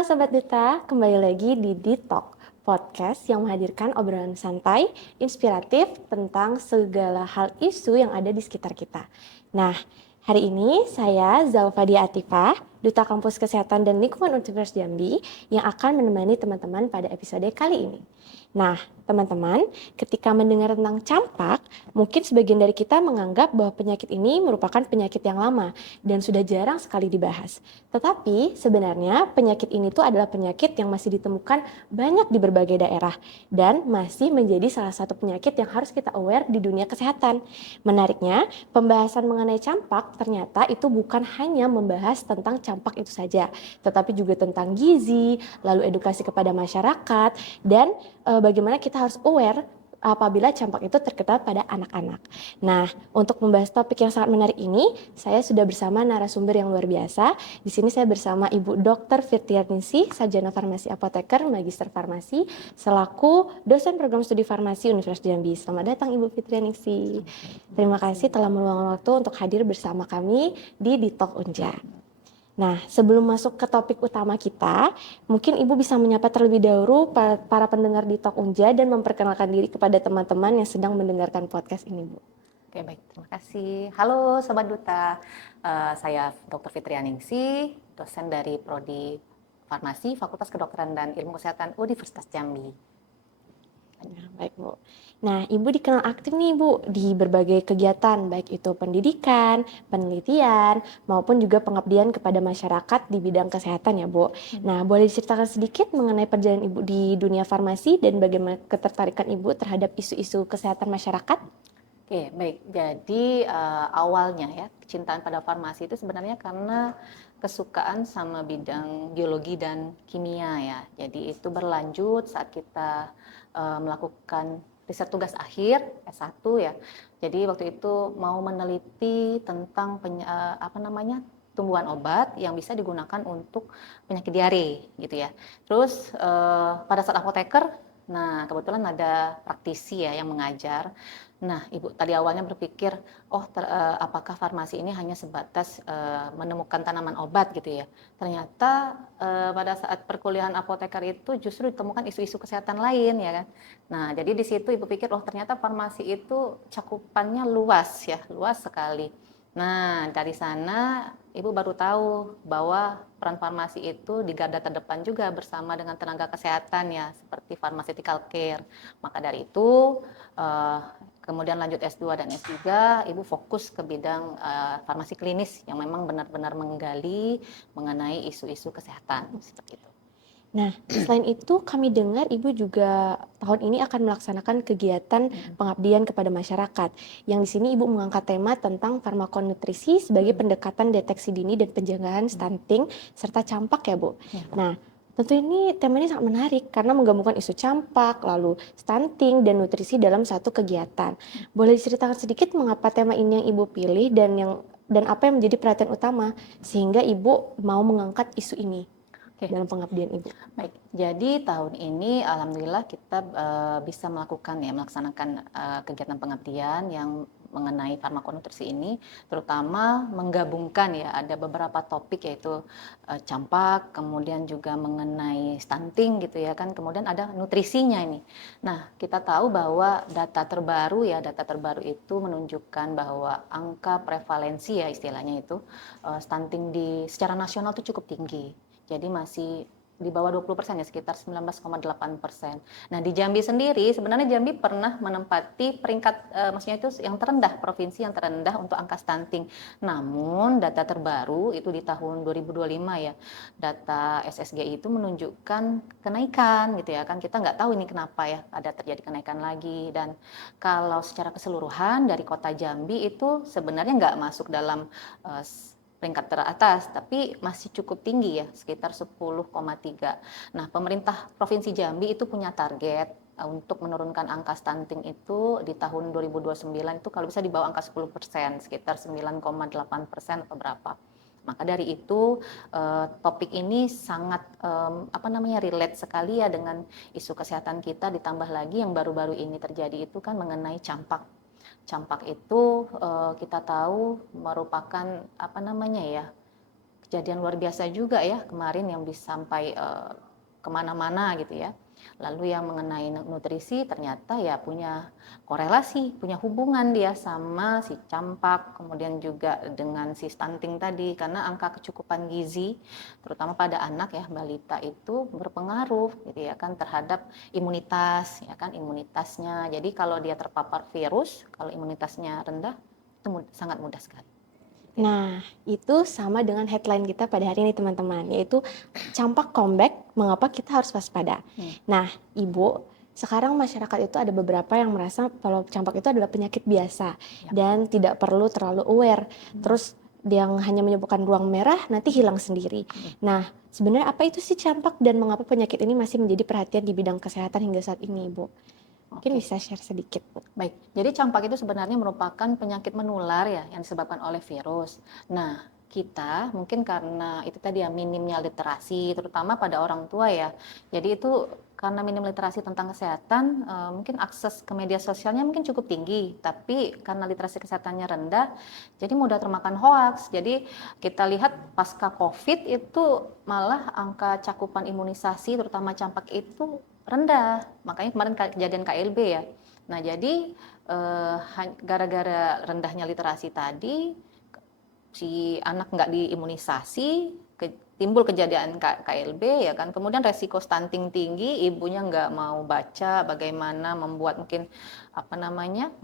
Halo Sobat Duta, kembali lagi di Ditalk, podcast yang menghadirkan obrolan santai, inspiratif tentang segala hal isu yang ada di sekitar kita. Nah, hari ini saya Zalfadia Atifah, Duta Kampus Kesehatan dan Lingkungan Universitas Jambi yang akan menemani teman-teman pada episode kali ini. Nah, teman-teman, ketika mendengar tentang campak, mungkin sebagian dari kita menganggap bahwa penyakit ini merupakan penyakit yang lama dan sudah jarang sekali dibahas. Tetapi sebenarnya penyakit ini tuh adalah penyakit yang masih ditemukan banyak di berbagai daerah dan masih menjadi salah satu penyakit yang harus kita aware di dunia kesehatan. Menariknya, pembahasan mengenai campak ternyata itu bukan hanya membahas tentang campak itu saja, tetapi juga tentang gizi, lalu edukasi kepada masyarakat, dan bagaimana kita harus aware apabila campak itu terkena pada anak-anak. Nah, untuk membahas topik yang sangat menarik ini, saya sudah bersama narasumber yang luar biasa. Di sini saya bersama Ibu Dr. Firtianingsih, Sarjana Farmasi Apoteker, Magister Farmasi, selaku dosen program studi farmasi Universitas Jambi. Selamat datang Ibu Firtianingsih. Terima kasih telah meluangkan waktu untuk hadir bersama kami di Ditalk Unja. Nah, sebelum masuk ke topik utama kita, mungkin Ibu bisa menyapa terlebih dahulu para pendengar di Talk Unja dan memperkenalkan diri kepada teman-teman yang sedang mendengarkan podcast ini, Bu. Oke, baik. Terima kasih. Halo Sobat Duta, saya Dr. Fitrianingsih, dosen dari Prodi Farmasi, Fakultas Kedokteran dan Ilmu Kesehatan Universitas Jambi. Nah, baik Bu. Nah, Ibu dikenal aktif nih Bu di berbagai kegiatan, baik itu pendidikan, penelitian, maupun juga pengabdian kepada masyarakat di bidang kesehatan ya Bu. Nah, boleh diceritakan sedikit mengenai perjalanan Ibu di dunia farmasi dan bagaimana ketertarikan Ibu terhadap isu-isu kesehatan masyarakat? Oke, baik. Jadi awalnya ya, kecintaan pada farmasi itu sebenarnya karena kesukaan sama bidang biologi dan kimia ya. Jadi itu berlanjut saat kita melakukan riset tugas akhir S1 ya. Jadi waktu itu mau meneliti tentang tumbuhan obat yang bisa digunakan untuk penyakit diare gitu ya. Terus pada saat apoteker, nah kebetulan ada praktisi ya yang mengajar. Nah, Ibu tadi awalnya berpikir, apakah farmasi ini hanya sebatas menemukan tanaman obat gitu ya. Ternyata pada saat perkuliahan apoteker itu justru ditemukan isu-isu kesehatan lain ya kan. Nah, jadi di situ Ibu pikir, ternyata farmasi itu cakupannya luas ya, luas sekali. Nah, dari sana Ibu baru tahu bahwa peran farmasi itu di garda terdepan juga bersama dengan tenaga kesehatan ya, seperti pharmaceutical care. Maka dari itu, kemudian lanjut S2 dan S3, Ibu fokus ke bidang farmasi klinis yang memang benar-benar menggali mengenai isu-isu kesehatan seperti itu. Nah, selain itu kami dengar Ibu juga tahun ini akan melaksanakan kegiatan pengabdian kepada masyarakat. Yang di sini Ibu mengangkat tema tentang farmakonutrisi sebagai pendekatan deteksi dini dan pencegahan stunting serta campak ya, Bu. Nah, tentu ini tema ini sangat menarik karena menggabungkan isu campak, lalu stunting dan nutrisi dalam satu kegiatan. Boleh diceritakan sedikit mengapa tema ini yang Ibu pilih dan apa yang menjadi perhatian utama sehingga Ibu mau mengangkat isu ini dalam pengabdian Ibu? Baik, jadi tahun ini alhamdulillah kita bisa melaksanakan kegiatan pengabdian yang mengenai farmakonutrisi ini, terutama menggabungkan ya ada beberapa topik yaitu campak, kemudian juga mengenai stunting gitu ya kan, kemudian ada nutrisinya ini. Nah, kita tahu bahwa data terbaru itu menunjukkan bahwa angka prevalensi ya istilahnya itu stunting secara nasional itu cukup tinggi. Jadi masih di bawah 20% ya, sekitar 19,8%. Nah, di Jambi sendiri, sebenarnya Jambi pernah menempati peringkat, maksudnya itu yang terendah, provinsi yang terendah untuk angka stunting. Namun, data terbaru itu di tahun 2025 ya, data SSGI itu menunjukkan kenaikan gitu ya, kan kita nggak tahu ini kenapa ya, ada terjadi kenaikan lagi. Dan kalau secara keseluruhan dari kota Jambi itu sebenarnya nggak masuk dalam peringkat teratas, tapi masih cukup tinggi ya, sekitar 10,3. Nah, pemerintah Provinsi Jambi itu punya target untuk menurunkan angka stunting itu di tahun 2029 itu kalau bisa di bawah angka 10%, sekitar 9,8% atau berapa. Maka dari itu topik ini sangat relate sekali ya dengan isu kesehatan kita, ditambah lagi yang baru-baru ini terjadi itu kan mengenai campak. Campak itu kita tahu merupakan kejadian luar biasa juga ya kemarin yang bisa sampai kemana-mana gitu ya. Lalu yang mengenai nutrisi ternyata ya punya korelasi, punya hubungan dia sama si campak, kemudian juga dengan si stunting tadi, karena angka kecukupan gizi, terutama pada anak ya, balita itu berpengaruh gitu ya kan terhadap imunitas, ya kan imunitasnya. Jadi kalau dia terpapar virus, kalau imunitasnya rendah, itu sangat mudah sekali. Nah, itu sama dengan headline kita pada hari ini teman-teman, yaitu campak comeback, mengapa kita harus waspada. Nah, Ibu, sekarang masyarakat itu ada beberapa yang merasa kalau campak itu adalah penyakit biasa dan tidak perlu terlalu aware. Terus yang hanya menyebabkan ruang merah nanti hilang sendiri. Nah, sebenarnya apa itu sih campak dan mengapa penyakit ini masih menjadi perhatian di bidang kesehatan hingga saat ini, Ibu? Mungkin bisa share sedikit, Bu. Baik, jadi campak itu sebenarnya merupakan penyakit menular ya yang disebabkan oleh virus. Nah, kita mungkin karena itu tadi ya minimnya literasi, terutama pada orang tua ya. Jadi itu karena minim literasi tentang kesehatan, mungkin akses ke media sosialnya mungkin cukup tinggi, tapi karena literasi kesehatannya rendah, jadi mudah termakan hoaks. Jadi kita lihat pasca COVID itu malah angka cakupan imunisasi, terutama campak itu rendah. Makanya kemarin kejadian KLB ya. Nah, jadi gara-gara rendahnya literasi tadi, si anak nggak diimunisasi, timbul kejadian KLB ya kan. Kemudian resiko stunting tinggi, ibunya nggak mau baca bagaimana membuat mungkin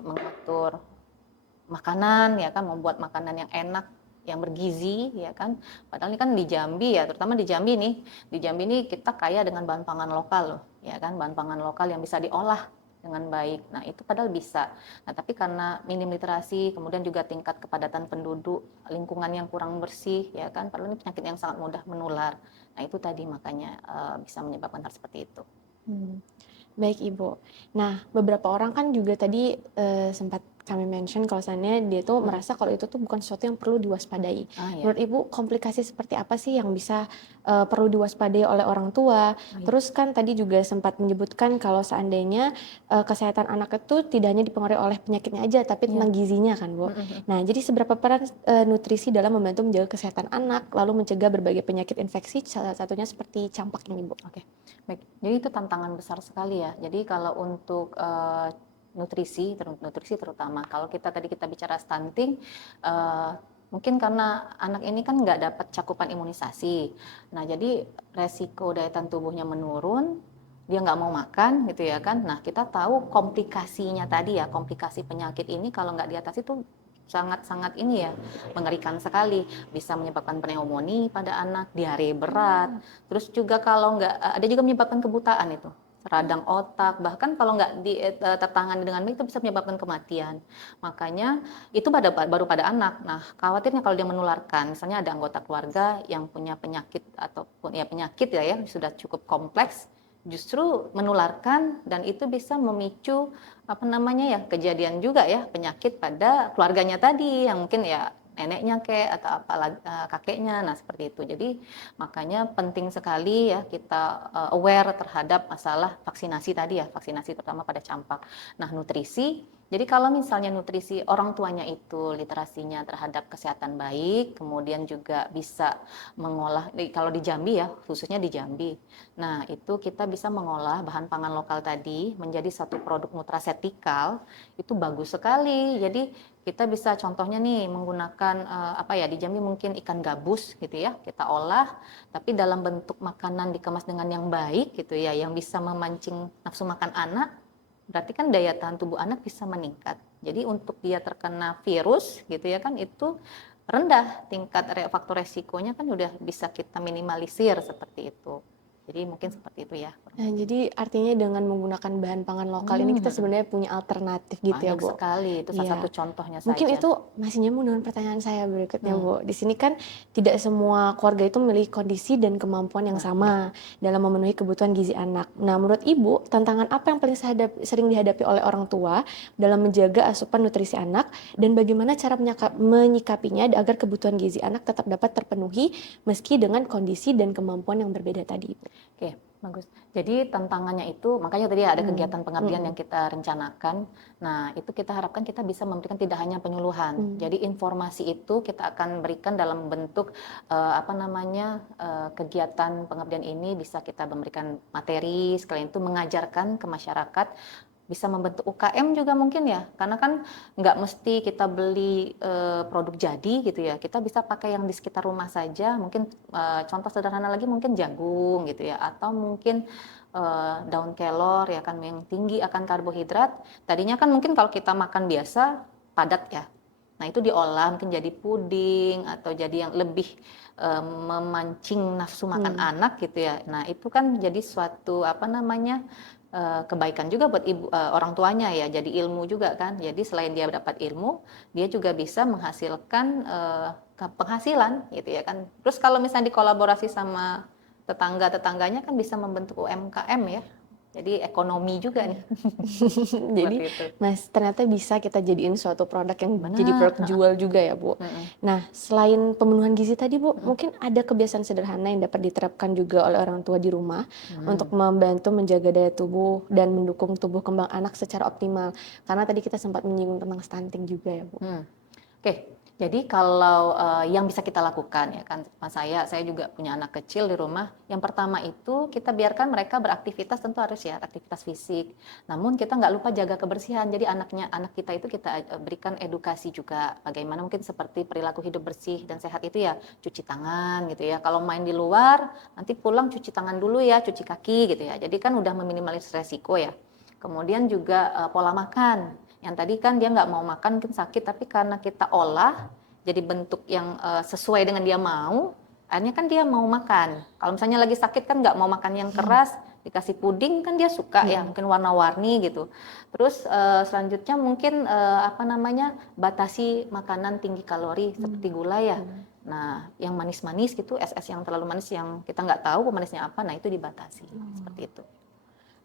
mengatur makanan ya kan, membuat makanan yang enak, yang bergizi ya kan. Padahal ini kan di Jambi ya, terutama di Jambi nih. Di Jambi ini kita kaya dengan bahan pangan lokal loh, ya kan, bahan pangan lokal yang bisa diolah dengan baik. Nah, itu padahal bisa. Nah, tapi karena minim literasi, kemudian juga tingkat kepadatan penduduk, lingkungan yang kurang bersih ya kan, padahal ini penyakit yang sangat mudah menular. Nah, itu tadi makanya bisa menyebabkan hal seperti itu. Baik Ibu. Nah, beberapa orang kan juga tadi sempat kami mention kalau misalnya dia tuh merasa kalau itu tuh bukan sesuatu yang perlu diwaspadai. Menurut Ibu, komplikasi seperti apa sih yang bisa perlu diwaspadai oleh orang tua? Terus kan tadi juga sempat menyebutkan kalau seandainya kesehatan anak itu tidak hanya dipengaruhi oleh penyakitnya aja, tapi tentang gizinya kan, Bu. Nah, jadi seberapa peran nutrisi dalam membantu menjaga kesehatan anak, lalu mencegah berbagai penyakit infeksi, salah satunya seperti campak ini, Bu? Oke, baik. Jadi itu tantangan besar sekali ya. Jadi kalau untuk nutrisi terutama, kalau kita bicara stunting, mungkin karena anak ini kan nggak dapat cakupan imunisasi. Nah, jadi resiko daya tahan tubuhnya menurun, dia nggak mau makan gitu ya kan. Nah, kita tahu komplikasinya tadi ya, komplikasi penyakit ini kalau nggak diatasi itu sangat-sangat ini ya, mengerikan sekali, bisa menyebabkan pneumonia pada anak, diare berat, terus juga kalau nggak, ada juga menyebabkan kebutaan itu, radang otak, bahkan kalau nggak tertangani dengan baik itu bisa menyebabkan kematian. Makanya itu baru pada anak. Nah, khawatirnya kalau dia menularkan, misalnya ada anggota keluarga yang punya penyakit ataupun ya penyakit ya sudah cukup kompleks, justru menularkan dan itu bisa memicu kejadian juga ya penyakit pada keluarganya tadi yang mungkin ya neneknya atau kakeknya. Nah, seperti itu. Jadi makanya penting sekali ya kita aware terhadap masalah vaksinasi tadi ya, vaksinasi terutama pada campak. Nah, nutrisi. Jadi kalau misalnya nutrisi orang tuanya itu literasinya terhadap kesehatan baik, kemudian juga bisa mengolah, kalau di Jambi ya, khususnya di Jambi. Nah, itu kita bisa mengolah bahan pangan lokal tadi menjadi satu produk nutrasetikal, itu bagus sekali. Jadi kita bisa contohnya nih menggunakan di Jambi mungkin ikan gabus gitu ya, kita olah, tapi dalam bentuk makanan dikemas dengan yang baik gitu ya, yang bisa memancing nafsu makan anak. Berarti kan daya tahan tubuh anak bisa meningkat. Jadi untuk dia terkena virus gitu ya kan itu rendah, tingkat faktor resikonya kan udah bisa kita minimalisir seperti itu. Jadi mungkin seperti itu ya. Nah, jadi artinya dengan menggunakan bahan pangan lokal ini kita sebenarnya punya alternatif gitu ya, Bu? Banyak sekali, itu salah satu contohnya saja. Mungkin itu masih nyambung dengan pertanyaan saya berikutnya, Bu. Di sini kan tidak semua keluarga itu memiliki kondisi dan kemampuan yang sama dalam memenuhi kebutuhan gizi anak. Nah, menurut Ibu, tantangan apa yang paling sering dihadapi oleh orang tua dalam menjaga asupan nutrisi anak dan bagaimana cara menyikapinya agar kebutuhan gizi anak tetap dapat terpenuhi meski dengan kondisi dan kemampuan yang berbeda tadi, Bu? Oke, Bagus. Jadi tantangannya itu, makanya tadi ada Hmm, kegiatan pengabdian mm-mm. yang kita rencanakan. Nah, itu kita harapkan kita bisa memberikan tidak hanya penyuluhan. Hmm, Jadi informasi itu kita akan berikan dalam bentuk kegiatan pengabdian ini bisa kita memberikan materi, sekalian itu mengajarkan ke masyarakat, bisa membentuk UKM juga mungkin ya, karena kan nggak mesti kita beli produk jadi gitu ya, kita bisa pakai yang di sekitar rumah saja, mungkin contoh sederhana lagi mungkin jagung gitu ya, atau mungkin daun kelor ya kan yang tinggi akan karbohidrat, tadinya kan mungkin kalau kita makan biasa padat ya, nah itu diolah mungkin jadi puding atau jadi yang lebih memancing nafsu makan hmm. anak gitu ya, nah itu kan jadi suatu kebaikan juga buat orang tuanya ya, jadi ilmu juga kan. Jadi selain dia dapat ilmu, dia juga bisa menghasilkan penghasilan gitu ya kan. Terus kalau misalnya dikolaborasi sama tetangga-tetangganya kan bisa membentuk UMKM ya. Jadi ekonomi juga nih Jadi, seperti itu. Mas, ternyata bisa kita jadiin suatu produk yang jadi Benar. produk jual juga ya, Bu. Mm-mm. Nah, selain pemenuhan gizi tadi, Bu, Mm-mm. mungkin ada kebiasaan sederhana yang dapat diterapkan juga oleh orang tua di rumah Hmm. untuk membantu menjaga daya tubuh dan mendukung tumbuh kembang anak secara optimal. Karena tadi kita sempat menyinggung tentang stunting juga ya, Bu. Oke, jadi kalau yang bisa kita lakukan ya kan, saya juga punya anak kecil di rumah. Yang pertama itu kita biarkan mereka beraktivitas, tentu harus ya aktivitas fisik. Namun kita nggak lupa jaga kebersihan. Jadi anak kita itu kita berikan edukasi juga, bagaimana mungkin seperti perilaku hidup bersih dan sehat itu ya cuci tangan gitu ya. Kalau main di luar nanti pulang cuci tangan dulu ya, cuci kaki gitu ya. Jadi kan udah meminimalis resiko ya. Kemudian juga pola makan. Yang tadi kan dia nggak mau makan mungkin sakit, tapi karena kita olah jadi bentuk yang sesuai dengan dia mau, akhirnya kan dia mau makan. Kalau misalnya lagi sakit kan nggak mau makan yang keras, dikasih puding kan dia suka ya, mungkin warna-warni gitu. Terus selanjutnya mungkin batasi makanan tinggi kalori seperti gula ya. Nah, yang manis-manis gitu, es-es yang terlalu manis yang kita nggak tahu pemanisnya apa, nah itu dibatasi seperti itu.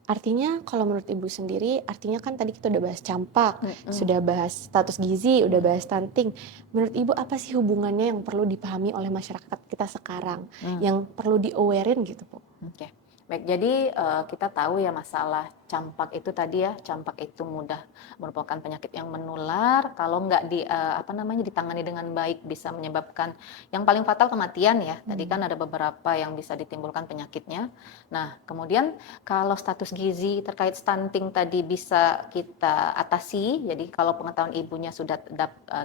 Artinya kalau menurut Ibu sendiri, artinya kan tadi kita udah bahas campak, Mm-mm. sudah bahas status gizi, udah bahas stunting. Menurut Ibu apa sih hubungannya yang perlu dipahami oleh masyarakat kita sekarang, yang perlu di-awarein gitu, Bu? Oke, baik. Jadi kita tahu ya masalah campak itu tadi ya, campak itu merupakan penyakit yang menular. Kalau nggak ditangani dengan baik bisa menyebabkan yang paling fatal kematian ya. Tadi kan ada beberapa yang bisa ditimbulkan penyakitnya. Nah, kemudian kalau status gizi terkait stunting tadi bisa kita atasi. Jadi kalau pengetahuan ibunya sudah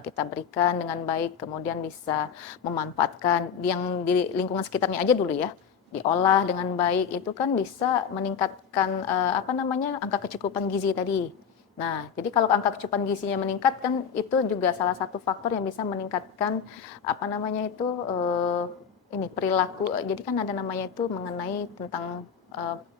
kita berikan dengan baik, kemudian bisa memanfaatkan yang di lingkungan sekitarnya aja dulu ya, diolah dengan baik, itu kan bisa meningkatkan angka kecukupan gizi tadi. Nah, jadi kalau angka kecukupan gizinya meningkat kan itu juga salah satu faktor yang bisa meningkatkan perilaku. Jadi kan ada namanya itu mengenai tentang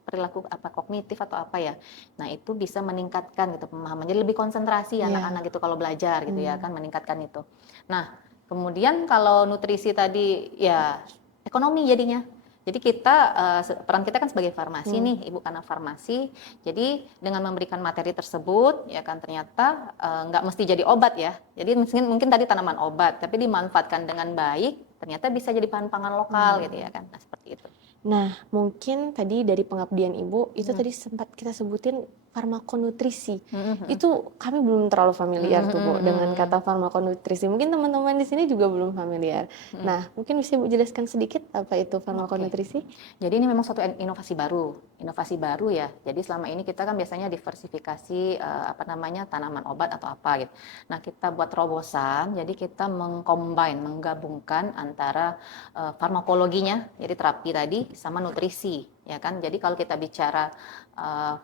perilaku kognitif atau apa ya. Nah, itu bisa meningkatkan gitu pemahaman. Jadi lebih konsentrasi Iya. anak-anak gitu kalau belajar gitu ya kan, meningkatkan itu. Nah, kemudian kalau nutrisi tadi ya ekonomi jadinya. Jadi peran kita kan sebagai farmasi nih, Ibu karena farmasi. Jadi dengan memberikan materi tersebut ya kan ternyata nggak mesti jadi obat ya. Jadi mungkin tadi tanaman obat, tapi dimanfaatkan dengan baik, ternyata bisa jadi bahan pangan lokal gitu ya kan. Nah, seperti itu. Nah, mungkin tadi dari pengabdian Ibu, itu tadi sempat kita sebutin farmakonutrisi. Itu kami belum terlalu familiar tuh, Bu, dengan kata farmakonutrisi. Mungkin teman-teman di sini juga belum familiar. Nah, mungkin bisa Ibu jelaskan sedikit apa itu farmakonutrisi? Jadi ini memang suatu inovasi baru ya. Jadi selama ini kita kan biasanya diversifikasi tanaman obat atau apa gitu. Nah, kita buat terobosan, jadi kita menggabungkan antara farmakologinya, jadi terapi tadi sama nutrisi, ya kan. Jadi kalau kita bicara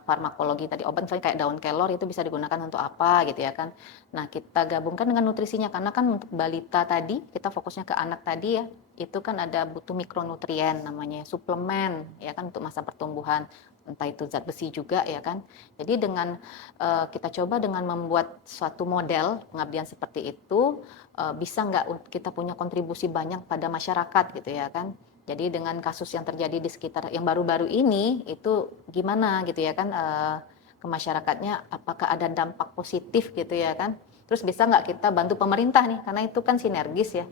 farmakologi tadi obat misalnya kayak daun kelor itu bisa digunakan untuk apa gitu ya kan. Nah, kita gabungkan dengan nutrisinya karena kan untuk balita tadi kita fokusnya ke anak tadi ya. Itu kan ada butuh mikronutrien namanya suplemen ya kan untuk masa pertumbuhan, entah itu zat besi juga ya kan. Jadi dengan kita coba dengan membuat suatu model pengabdian seperti itu, bisa nggak kita punya kontribusi banyak pada masyarakat gitu ya kan. Jadi dengan kasus yang terjadi di sekitar yang baru-baru ini itu gimana gitu ya kan, ke masyarakatnya apakah ada dampak positif gitu ya kan. Terus bisa nggak kita bantu pemerintah nih karena itu kan sinergis ya.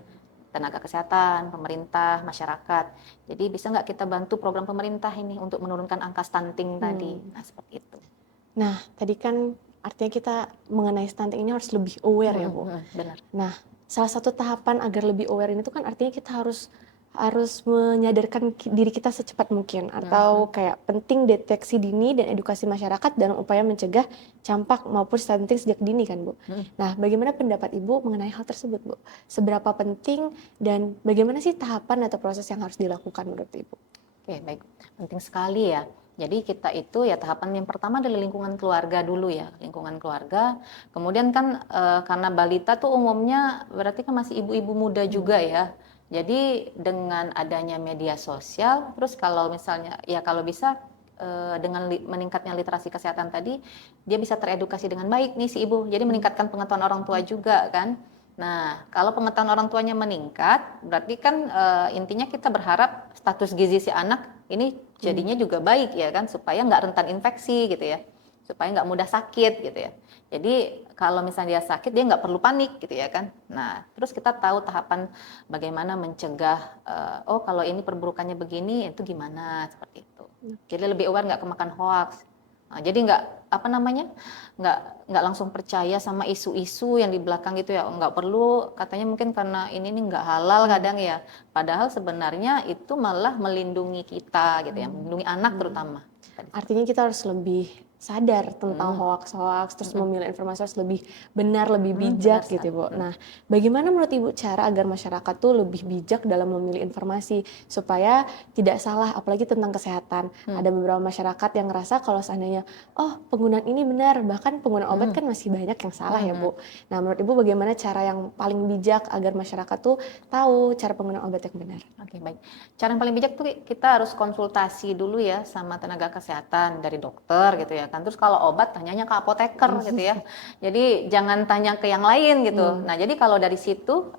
tenaga kesehatan, pemerintah, masyarakat. Jadi bisa nggak kita bantu program pemerintah ini untuk menurunkan angka stunting tadi? Nah, seperti itu. Nah, tadi kan artinya kita mengenai stunting ini harus lebih aware ya, Bu. Benar. Nah, salah satu tahapan agar lebih aware ini tuh kan artinya kita harus menyadarkan diri kita secepat mungkin, atau kayak penting deteksi dini dan edukasi masyarakat dalam upaya mencegah campak maupun stunting sejak dini kan, Bu. Nah, bagaimana pendapat Ibu mengenai hal tersebut, Bu? Seberapa penting dan bagaimana sih tahapan atau proses yang harus dilakukan menurut Ibu? Oke, baik. Penting sekali ya. Jadi kita itu ya tahapan yang pertama dari lingkungan keluarga dulu ya, lingkungan keluarga. Kemudian kan karena balita tuh umumnya berarti kan masih ibu-ibu muda juga ya. Jadi dengan adanya media sosial, terus kalau misalnya ya kalau bisa dengan meningkatnya literasi kesehatan tadi, dia bisa teredukasi dengan baik nih si ibu. Jadi meningkatkan pengetahuan orang tua juga kan. Nah, kalau pengetahuan orang tuanya meningkat, berarti kan intinya kita berharap status gizi si anak ini jadinya juga baik ya kan, supaya nggak rentan infeksi gitu ya, supaya nggak mudah sakit gitu ya. Jadi kalau misalnya dia sakit, dia nggak perlu panik gitu ya kan. Nah, terus kita tahu tahapan bagaimana mencegah, oh kalau ini perburukannya begini, itu gimana, seperti itu. Jadi lebih aware nggak kemakan hoax. Nah, jadi nggak langsung percaya sama isu-isu yang di belakang gitu ya, nggak perlu katanya mungkin karena ini nggak halal kadang ya, padahal sebenarnya itu malah melindungi kita gitu ya, melindungi anak terutama. Artinya kita harus lebih sadar tentang hoax-hoax, terus memilih informasi harus lebih benar, lebih bijak Benar gitu ya, Bu. sekali. Nah, bagaimana menurut Ibu cara agar masyarakat tuh lebih bijak dalam memilih informasi supaya tidak salah, apalagi tentang kesehatan. Ada beberapa masyarakat yang ngerasa kalau seandainya, oh penggunaan ini benar, bahkan penggunaan obat kan masih banyak yang salah ya, Bu. Nah, menurut Ibu bagaimana cara yang paling bijak agar masyarakat tuh tahu cara penggunaan obat yang benar? Oke, baik. Cara yang paling bijak tuh kita harus konsultasi dulu ya sama tenaga kesehatan dari dokter gitu ya kan. Terus kalau obat tanyanya ke apoteker gitu ya. Jadi jangan tanya ke yang lain gitu. Nah, jadi kalau dari situ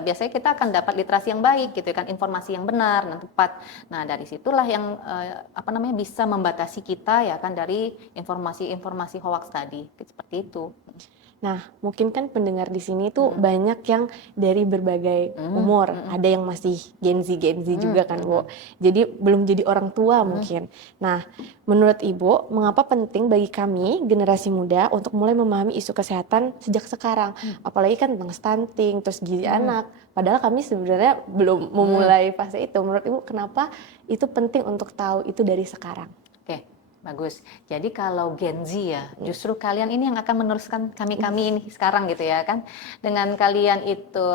biasanya kita akan dapat literasi yang baik gitu kan, informasi yang benar dan tepat. Nah, dari situlah yang bisa membatasi kita ya kan dari informasi-informasi hoax tadi. Seperti itu. Nah, mungkin kan pendengar di sini tuh banyak yang dari berbagai umur. Ada yang masih Gen Z juga kan, Bu. Jadi belum jadi orang tua mungkin. Nah, menurut Ibu, mengapa penting bagi kami generasi muda untuk mulai memahami isu kesehatan sejak sekarang? Apalagi kan tentang stunting, terus gizi anak. Padahal kami sebenarnya belum memulai fase itu. Menurut Ibu, kenapa itu penting untuk tahu itu dari sekarang? Oke, bagus. Jadi kalau Gen Z ya, justru kalian ini yang akan meneruskan kami-kami ini sekarang gitu ya kan. Dengan kalian itu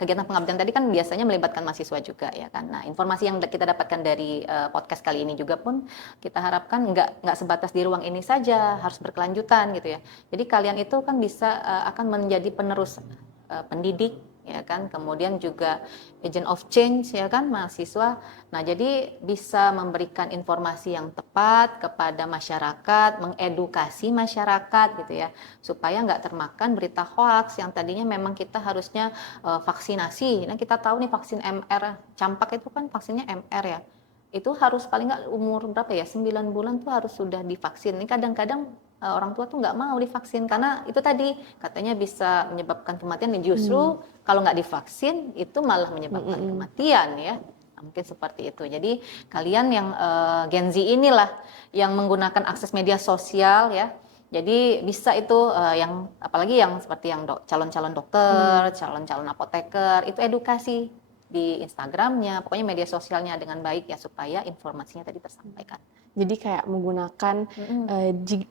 kegiatan pengabdian tadi kan biasanya melibatkan mahasiswa juga ya kan. Nah, informasi yang kita dapatkan dari podcast kali ini juga pun kita harapkan nggak sebatas di ruang ini saja, harus berkelanjutan gitu ya. Jadi kalian itu kan bisa akan menjadi penerus pendidik ya kan, kemudian juga agent of change ya kan, mahasiswa. Nah, jadi bisa memberikan informasi yang tepat kepada masyarakat, mengedukasi masyarakat gitu ya, supaya nggak termakan berita hoax yang tadinya memang kita harusnya vaksinasi. Nah, kita tahu nih vaksin MR, campak itu kan vaksinnya MR ya. Itu harus paling nggak umur berapa ya, 9 bulan tuh harus sudah divaksin. Ini kadang-kadang orang tua tuh nggak mau divaksin karena itu tadi katanya bisa menyebabkan kematian, dan justru kalau nggak divaksin itu malah menyebabkan kematian ya. Nah, mungkin seperti itu. Jadi kalian yang Gen Z inilah yang menggunakan akses media sosial ya. Jadi bisa itu yang apalagi yang seperti yang calon-calon dokter, calon-calon apoteker, itu edukasi di Instagramnya, pokoknya media sosialnya dengan baik ya supaya informasinya tadi tersampaikan. Jadi kayak menggunakan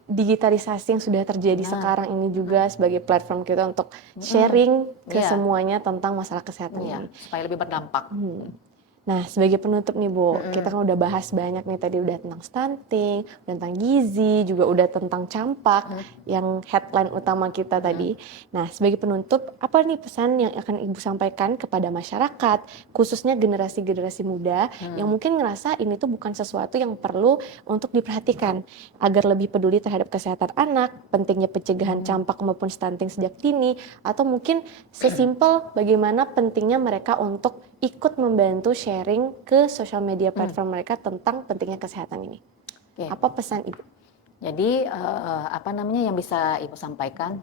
digitalisasi yang sudah terjadi sekarang ini juga sebagai platform kita untuk sharing ke semuanya tentang masalah kesehatan ini. Supaya lebih berdampak. Nah, sebagai penutup nih Bu, kita kan udah bahas banyak nih tadi, udah tentang stunting, tentang gizi, juga udah tentang campak yang headline utama kita tadi. Nah, sebagai penutup, apa nih pesan yang akan Ibu sampaikan kepada masyarakat, khususnya generasi-generasi muda yang mungkin ngerasa ini tuh bukan sesuatu yang perlu untuk diperhatikan, agar lebih peduli terhadap kesehatan anak, pentingnya pencegahan campak maupun stunting sejak dini, atau mungkin sesimpel bagaimana pentingnya mereka untuk ikut membantu sharing ke sosial media platform mereka tentang pentingnya kesehatan ini. Apa pesan Ibu? Jadi yang bisa Ibu sampaikan,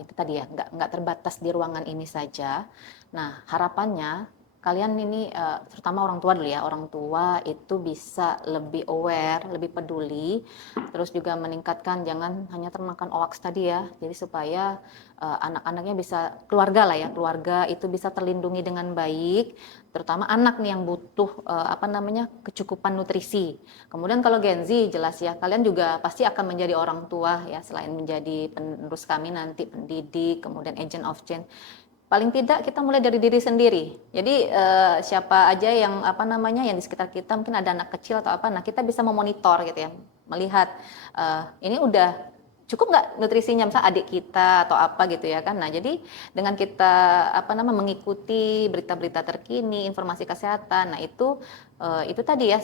itu tadi ya, nggak terbatas di ruangan ini saja. Nah, harapannya kalian ini, terutama orang tua dulu ya, orang tua itu bisa lebih aware, lebih peduli, terus juga meningkatkan jangan hanya termakan hoaks tadi ya. Jadi supaya anak-anaknya bisa, keluarga lah ya, keluarga itu bisa terlindungi dengan baik, terutama anak nih yang butuh kecukupan nutrisi. Kemudian kalau Gen Z jelas ya, kalian juga pasti akan menjadi orang tua ya, selain menjadi penerus kami nanti, pendidik, kemudian agent of change. Paling tidak kita mulai dari diri sendiri. Jadi siapa aja yang yang di sekitar kita, mungkin ada anak kecil atau apa, nah kita bisa memonitor gitu ya, melihat ini udah cukup nggak nutrisinya, misalnya adik kita atau apa gitu ya kan. Nah jadi dengan kita mengikuti berita-berita terkini, informasi kesehatan, nah itu tadi ya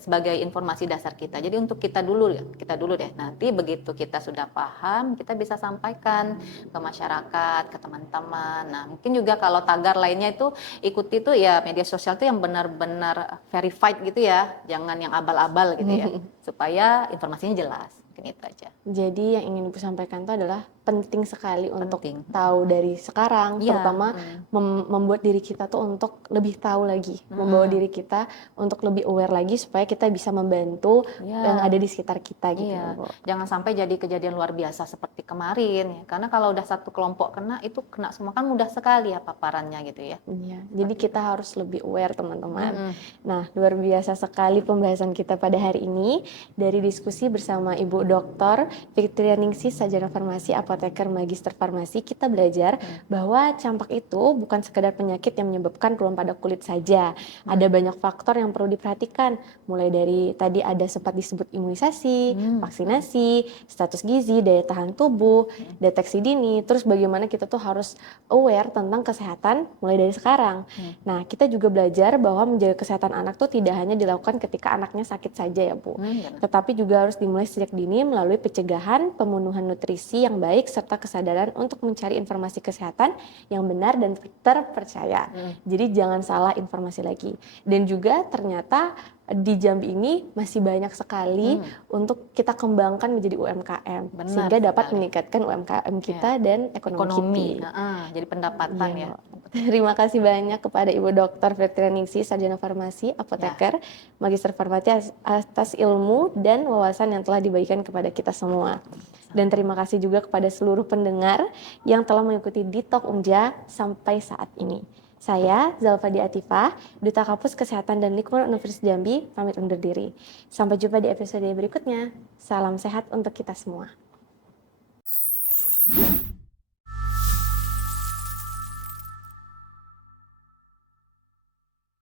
sebagai informasi dasar kita. Jadi untuk kita dulu deh. Nanti begitu kita sudah paham, kita bisa sampaikan ke masyarakat, ke teman-teman. Nah mungkin juga kalau tagar lainnya itu ikuti tuh ya media sosial tuh yang benar-benar verified gitu ya, jangan yang abal-abal gitu ya, supaya informasinya jelas. Mungkin itu aja. Jadi yang ingin Ibu sampaikan itu adalah penting sekali untuk tahu dari sekarang, terutama membuat diri kita tuh untuk lebih tahu lagi, membawa diri kita untuk lebih aware lagi supaya kita bisa membantu yang ada di sekitar kita gitu. Bu. Jangan sampai jadi kejadian luar biasa seperti kemarin ya, karena kalau udah satu kelompok kena, itu kena semua kan mudah sekali ya paparannya gitu ya. Iya, jadi kita harus lebih aware teman-teman. Nah, luar biasa sekali pembahasan kita pada hari ini dari diskusi bersama Ibu Dr. Victoria Ningsih, Sarjana Farmasi, apoteker, magister farmasi. Kita belajar bahwa campak itu bukan sekedar penyakit yang menyebabkan keluhan pada kulit saja. Ada banyak faktor yang perlu diperhatikan, mulai dari tadi ada sempat disebut imunisasi, vaksinasi, status gizi, daya tahan tubuh, deteksi dini, terus bagaimana kita tuh harus aware tentang kesehatan mulai dari sekarang. Nah, kita juga belajar bahwa menjaga kesehatan anak tuh tidak hanya dilakukan ketika anaknya sakit saja ya Bu, tetapi juga harus dimulai sejak dini melalui pencegahan, pemenuhan nutrisi yang baik, serta kesadaran untuk mencari informasi kesehatan yang benar dan terpercaya. Jadi jangan salah informasi lagi. Dan juga ternyata di Jambi ini masih banyak sekali untuk kita kembangkan menjadi UMKM. Sehingga dapat meningkatkan UMKM kita dan ekonomi kita. Jadi pendapatan ya. Terima kasih banyak kepada Ibu Dr. Victoria Ningsih, Sarjana Farmasi, apoteker, magister farmasi atas ilmu dan wawasan yang telah dibagikan kepada kita semua. Dan terima kasih juga kepada seluruh pendengar yang telah mengikuti Ditalk Unja sampai saat ini. Saya, Zalfadi Atifah, Duta Kampus Kesehatan dan Lingkungan Universitas Jambi, pamit undur diri. Sampai jumpa di episode berikutnya. Salam sehat untuk kita semua.